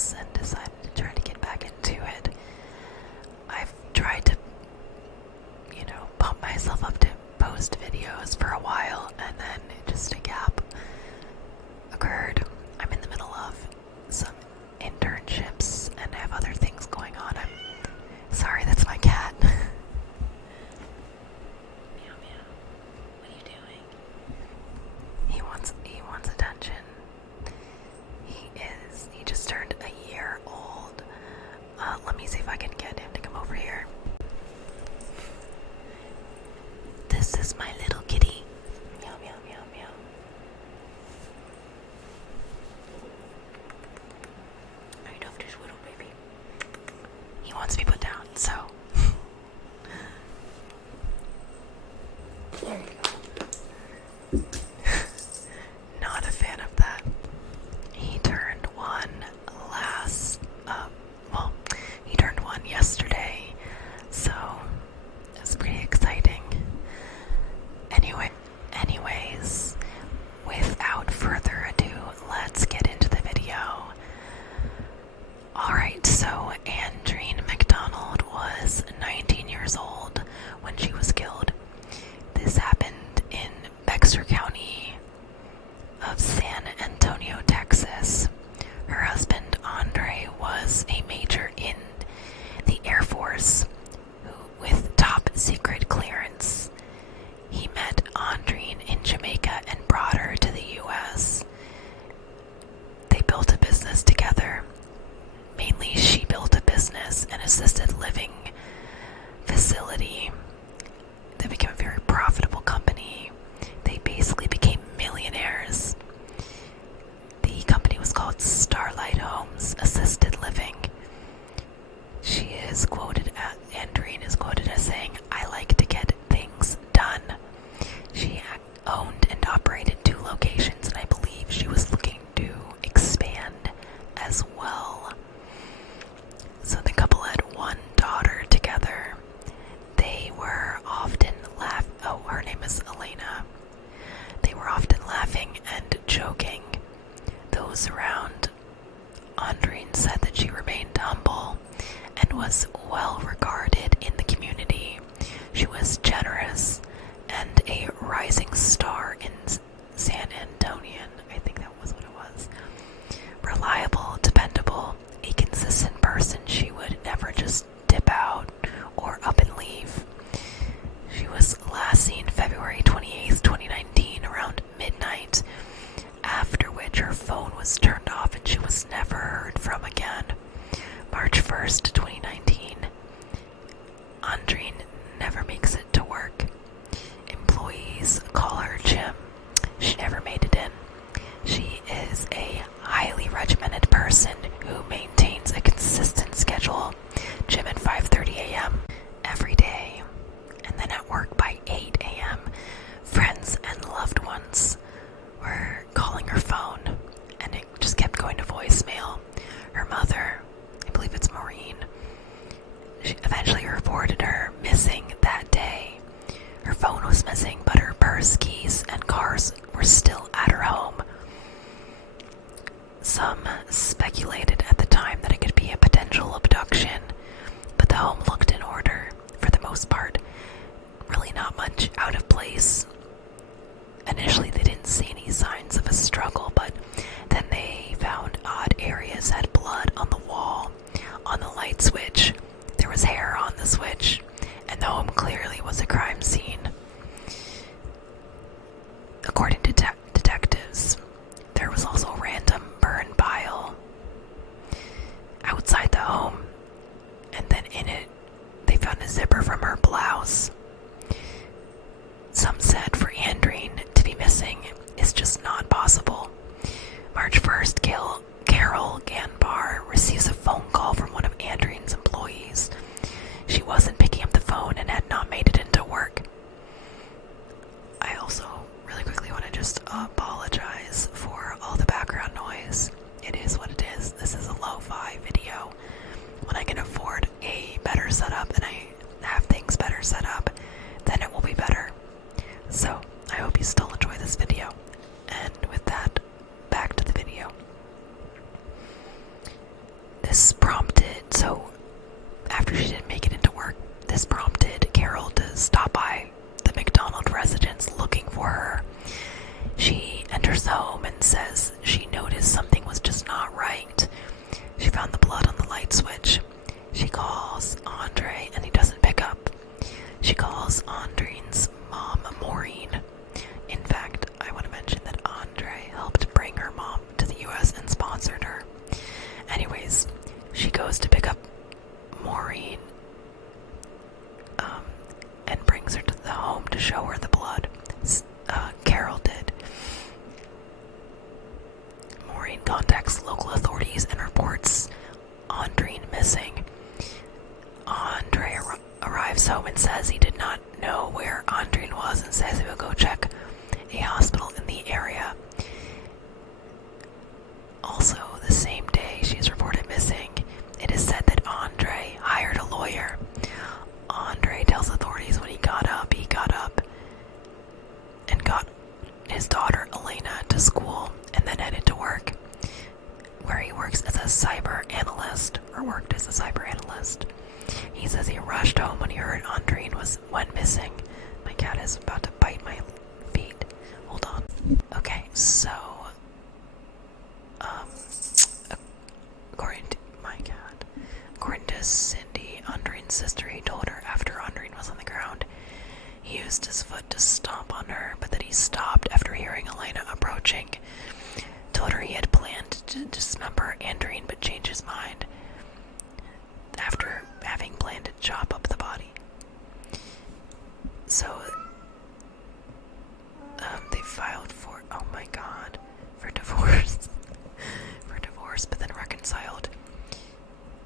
business and decided to try to get back into it. I've tried to, pump myself up to post videos for a while, and then just a gap occurred. I'm in the middle of some internships and have other things going on. I'm sorry, that's my cat. Meow meow. What are you doing? He wants attention. He just turned a year old. Let me see if I can get him to come over here. This is my little kitty. Meow meow meow meow. I love this little baby. He wants to be put down, so. There you go. Not a fan of that. He turned one he turned one yesterday, so it's pretty exciting. Anyways, without further ado, let's get into the video. Alright, so Andreen McDonald was 19 years old when she was killed. This happened in Bexar County of San Antonio, Texas. Her husband, Andre, was a major in the Air Force with top secret clearance. He met Andreen in Jamaica and brought her to the U.S. They built a business together. Mainly, she built a business, an assisted living facility that became a very profitable company. They basically became millionaires. The company was called Starlight Homes Assisted Living. Andreen is quoted as saying, "I like to get things done." She owned and operated 2 locations, and I believe she was looking to expand as well. So the couple had 1 daughter together. They were often her name is Elena. They were often laughing and joking. Those around Andreen said that she remained humble and was well regarded in the community. She was generous and a rising star in San Antonio. I think that was what it was. Reliable, dependable, a consistent person. She would never just dip out or up and leave. She was last seen February 28th, 2019, around midnight, after which her phone was turned off and she was never heard from again. March 1st, 2019, Andreen never makes it to work. Employees call her Jim. She never made it in. She is a highly regimented person who maintains a consistent schedule. Gym at 5:30 a.m. every day, and then at work by 8 a.m. Friends and loved ones were calling her phone, and it just kept going to voicemail. Her mother, I believe it's Maureen, she eventually reported her missing that day. Her phone was missing, but her purse, keys, and cars were still at her home. Some speculated at the time that it could be a potential abduction, but the home looked in order, for the most part. Really not much out of place. Initially, they didn't see any signs of a struggle, but then they found odd areas had blood on the wall, on the light switch. There was hair on the switch, and the home clearly was a crime scene. According to detectives, there was also random burn pile outside the home, and then in it, they found a zipper from her blouse. Some said for Andreen to be missing is just not possible. March 1st, Carol Ganbar receives a phone call from one of Andreen's employees. She wasn't picking up the phone and had not made it into work. I also really quickly want to just apologize for all the background noise. It is what it is. This is a lo-fi video. When I can afford a better setup and I have things better set up, then it will be better. So, I hope you still enjoy this video. And with that, back to the video. goes to pick up Maureen and brings her to the home to show her the blood. Carol did. Maureen contacts local authorities and reports Andreen missing. Andre arrives home and says he did not know where Andreen was and says he will go check a hospital in the area. Also, the same day she is reported missing, it is said that Andre hired a lawyer. Andre tells authorities when he got up and got his daughter Elena to school and then headed to work, where he works as a cyber analyst, or worked as a cyber analyst. He says he rushed home when he heard Andreen went missing. My cat is about to bite my feet. Hold on. Okay, so according to Cindy, Andreen's sister, he told her after Andreen was on the ground, he used his foot to stomp on her, but that he stopped after hearing Elena approaching. Told her he had planned to dismember Andreen, but changed his mind after having planned to chop up the body. So they filed for divorce. But then reconciled.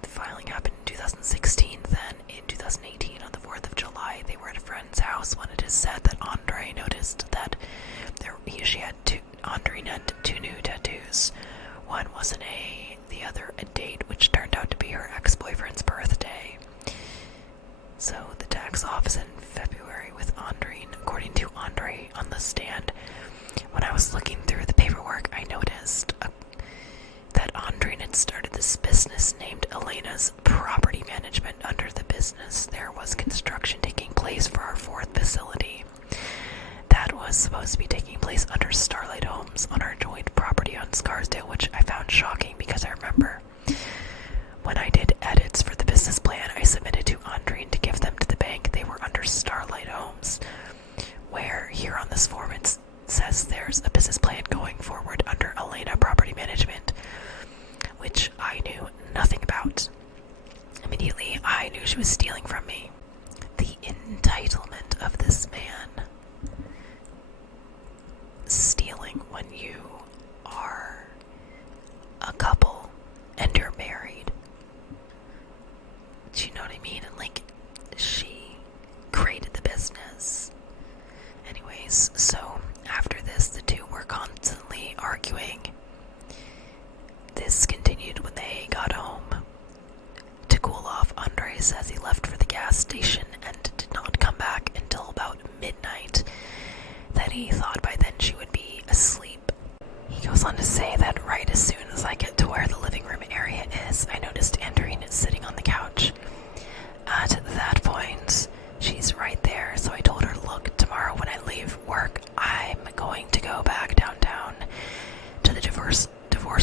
The filing happened in 2016. Then in 2018, on the 4th of July, they were at a friend's house when it is said that Andre noticed that Andreen had two new tattoos. One was an A, the other a date, which turned out to be her ex-boyfriend's birthday. So the tax office in February with Andreen, according to Andre on the stand, when I was looking through the paperwork, I noticed that Andreen had started this business named Elena's Property Management. Under the business, there was construction taking place for our 4th facility. That was supposed to be taking place under Starlight Homes on our joint property on Scarsdale, which I found shocking because I remember when I did edits for the business plan I submitted to Andreen to give them to the bank, they were under Starlight Homes, where here on this form it says there's a business plan going forward under Elena Property Management, which I knew nothing about. Immediately, I knew she was stealing from me. The entitlement of this man. Stealing when you are a couple and you're married. Do you know what I mean? And she created the business. Anyways, so after this, the two were constantly arguing. This continued when they got home. To cool off, Andre says he left for the gas station and did not come back until about midnight, that he thought by then she would be asleep. He goes on to say that right as soon as I get to where the living room area is, I noticed Andreen is sitting on the couch. At that point, she's right there, so I told her, look, tomorrow when I leave work, I'm going to go back downtown to the divorce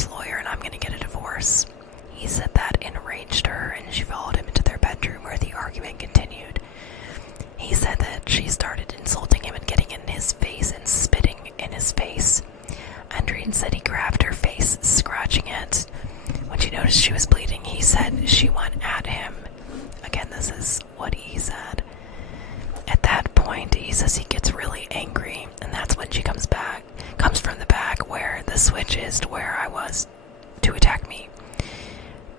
lawyer and I'm going to get a divorce. He said that enraged her and she followed him into their bedroom where the argument continued. He said that she started insulting him and getting in his face and spitting in his face. Andreen said he grabbed her face, scratching it. When she noticed she was bleeding, he said she went at him. Again, this is what he said. At that point, he says he gets really angry, and that's when she comes from the back where the switch is to where I was, to attack me.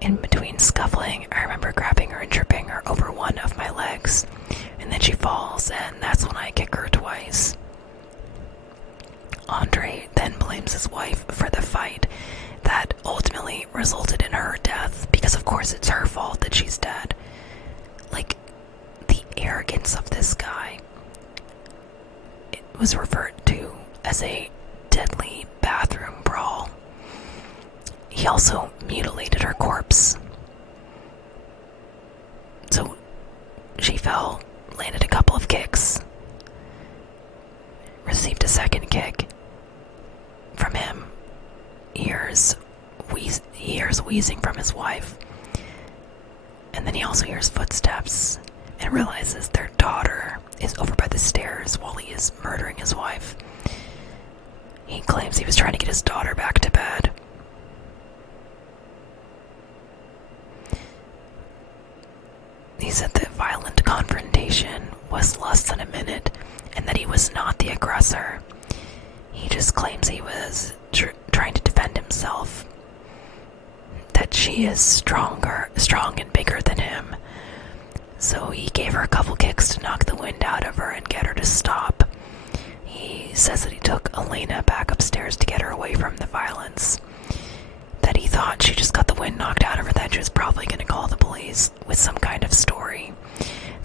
In between scuffling, I remember grabbing her and tripping her over one of my legs, and then she falls, and that's when I kick her twice. Andre then blames his wife for the fight that ultimately resulted in her death, because of course it's her fault that she's dead. The arrogance of this guy. It was referred to as a deadly bathroom brawl. He also mutilated her corpse. So she fell, landed a couple of kicks, received a second kick from him, hears wheezing from his wife, and then he also hears footsteps and realizes their daughter is over by the stairs while he is murdering his wife. He claims he was trying to get his daughter back to bed. said the violent confrontation was less than a minute and that he was not the aggressor. He just claims he was trying to defend himself, that she is strong and bigger than him. So he gave her a couple kicks to knock the wind out of her and get her to stop. He says that he took Elena back upstairs to get her away from the violence, that he thought she just got the wind knocked out of her, that she was probably going to call the police with some kind of story.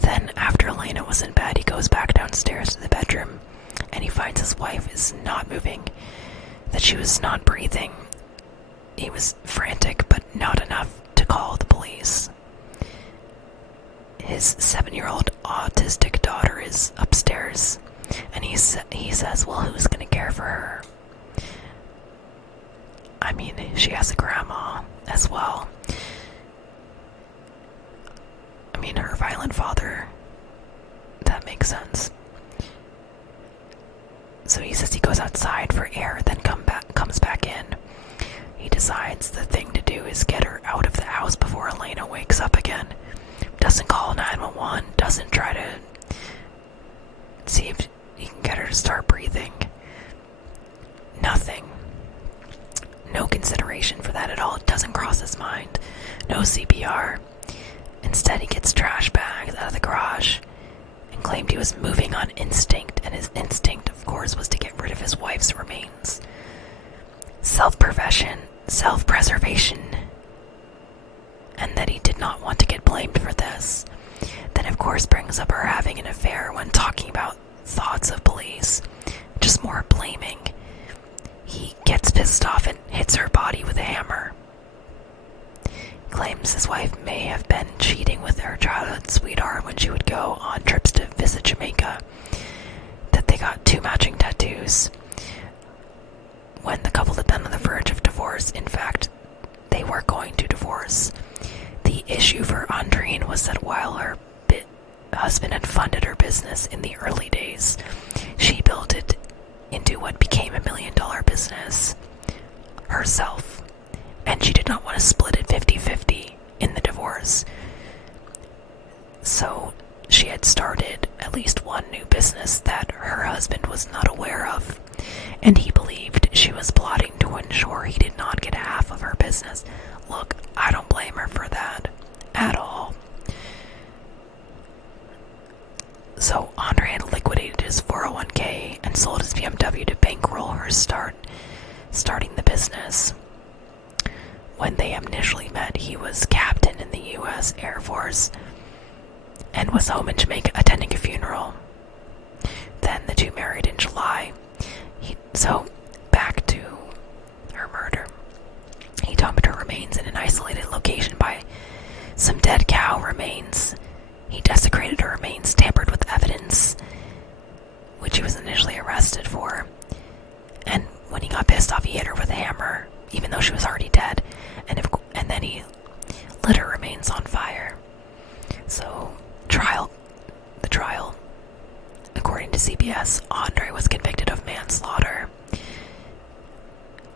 Then, after Elena was in bed, he goes back downstairs to the bedroom, and he finds his wife is not moving, that she was not breathing. He was frantic, but not enough to call the police. His 7-year-old autistic daughter is upstairs, and he says, well, who's going to care for her? I mean, she has a grandma as well. I mean, her violent father. That makes sense. So he says he goes outside for air, then comes back in. He decides the thing to do is get her out of the house before Elena wakes up again. Doesn't call 911, doesn't try to see if he can get her to start breathing. Nothing. No consideration for that at all. It doesn't cross his mind. No CPR. Instead, he gets trash bags out of the garage and claimed he was moving on instinct, and his instinct, of course, was to get rid of his wife's remains. Self-preservation, and that he did not want to get blamed for this. Then, of course, brings up her having an affair when talking about thoughts of police. Just more blaming. He gets pissed off and hits her body with a hammer. Claims his wife may have been cheating with her childhood sweetheart when she would go on trips to visit Jamaica. That they got 2 matching tattoos. When the couple had been on the verge of divorce, in fact, they were going to divorce. The issue for Andreen was that while her husband had funded her business in the early days, she built it into what became a $1 million business herself, and she did not want to split it 50-50 in the divorce. So she had started at least one new business that her husband was not aware of, and he believed she was plotting to ensure he did not get half of her business. Look, I don't blame her for that at all. So Andre had liquidated his 401k and sold his BMW to bankroll her starting the business. When they initially met, he was captain in the U.S. Air Force and was home in Jamaica attending a funeral. Then the two married in July. So back to her murder. He dumped her remains in an isolated location by some dead cow remains. He desecrated her remains, tampered with evidence, which he was initially arrested for. And when he got pissed off, he hit her with a hammer, even though she was already dead. And then he lit her remains on fire. So, the trial, according to CBS, Andre was convicted of manslaughter.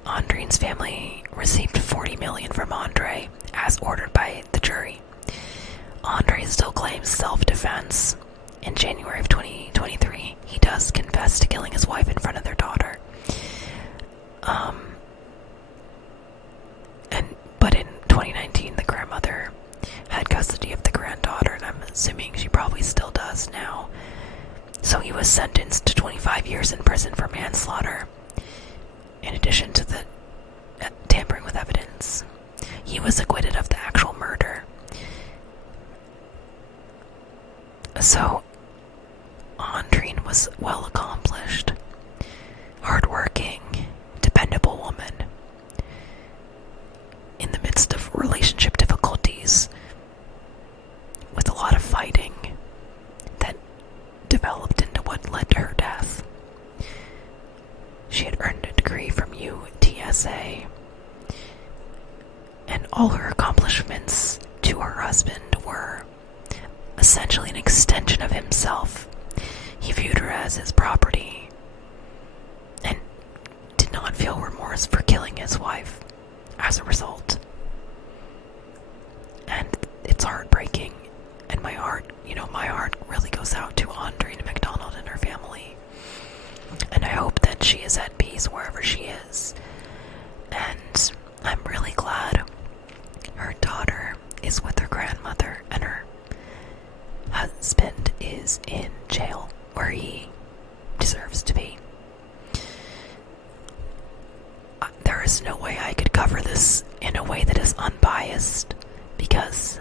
Andreen's family received $40 million from Andre, as ordered by the jury. Andre still claims self-defense. In January of 2023, he does confess to killing his wife in front of their daughter. But in 2019, the grandmother had custody of the granddaughter, and I'm assuming she probably still does now. So he was sentenced to 25 years in prison for manslaughter, in addition to the tampering with evidence. He was acquitted of the actual murder. So, Andreen was well accomplished, hardworking, dependable woman. In the midst of relationship difficulties, with a lot of fighting that developed into what led to her death. She had earned a degree from UTSA, and all her accomplishments to her husband were essentially an extension of himself. He viewed her as his property and did not feel remorse for killing his wife as a result. And it's heartbreaking, and my heart families wherever she is. And I'm really glad her daughter is with her grandmother and her husband is in jail where he deserves to be. There is no way I could cover this in a way that is unbiased, because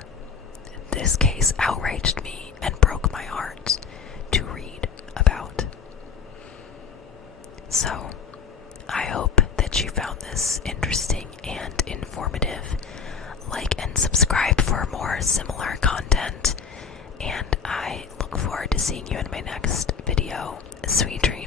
this case outraged me and broke my heart to read about. So, I hope that you found this interesting and informative. Like and subscribe for more similar content, and I look forward to seeing you in my next video. Sweet dreams.